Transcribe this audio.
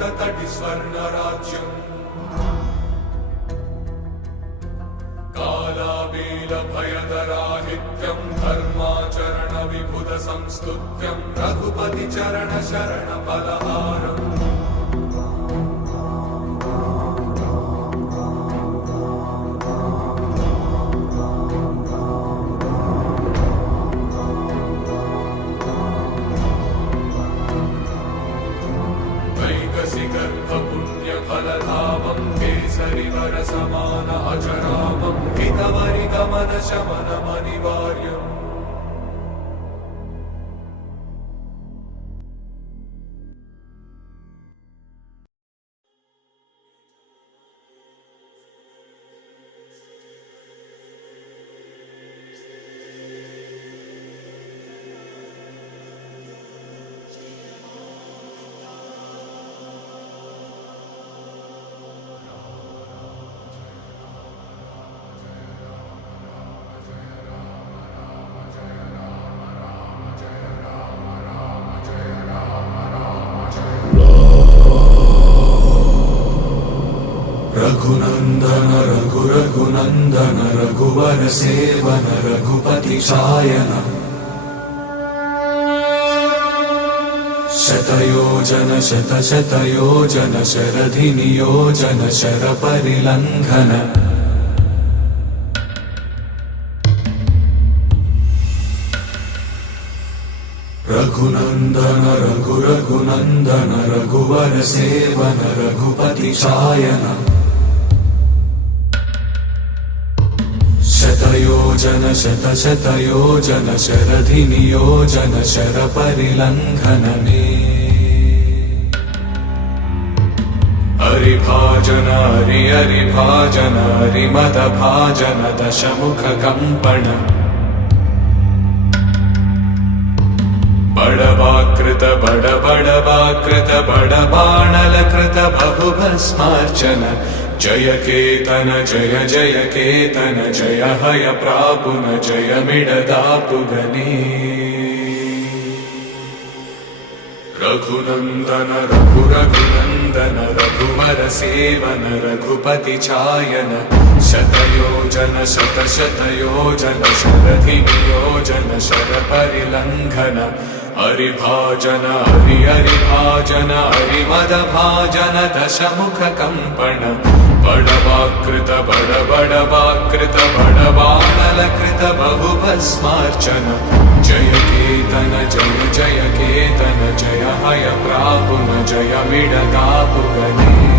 తడి స్వర్ణరాజ్యం. కాలాబీల భయదరాహిత్యం ధర్మాచరణ విభుద సంస్తుత్యం రఘుపతి చరణ శరణ ఫలహారం हितवरि रघुनन्दन रघु रघुनन्दन रघुवर सेवन रघुपति चायन। शतयोजन शतशतयोजन शरधि नियोजन शरपरिलङ्घन रघुनन्दन रघु रघुनन्दन रघुवर सेवन रघुपति चायन शतयोजन शतशतयोजन शरधि नियोजन शरपरिलङ्घन मे हरिभाजन हरि हरिभाजन हरिमदभाजन दशमुखकम्पण बडवाकृत बड बडवाकृत बडबाणलकृत बहुभस्मार्चन జయ కేతన జయ జయ కేతన జయ హయ ప్రాపున జయమిడదాపుగనే రఘునందన రఘు రఘునందన రఘువర సేవన రఘుపతి ఛాయన శతయోజన శత శతయోజన శరధి నియోజన శర పరిలంఘన हरिभाजन हरि हरिभाजन हरिमदभाजन दशमुखकम्पण बडवाकृत बड बडवाकृत बडबाणलकृत बहुभस्मार्चन जय केतन जय जय केतन जय हय प्रापुन जय मिडदापुगने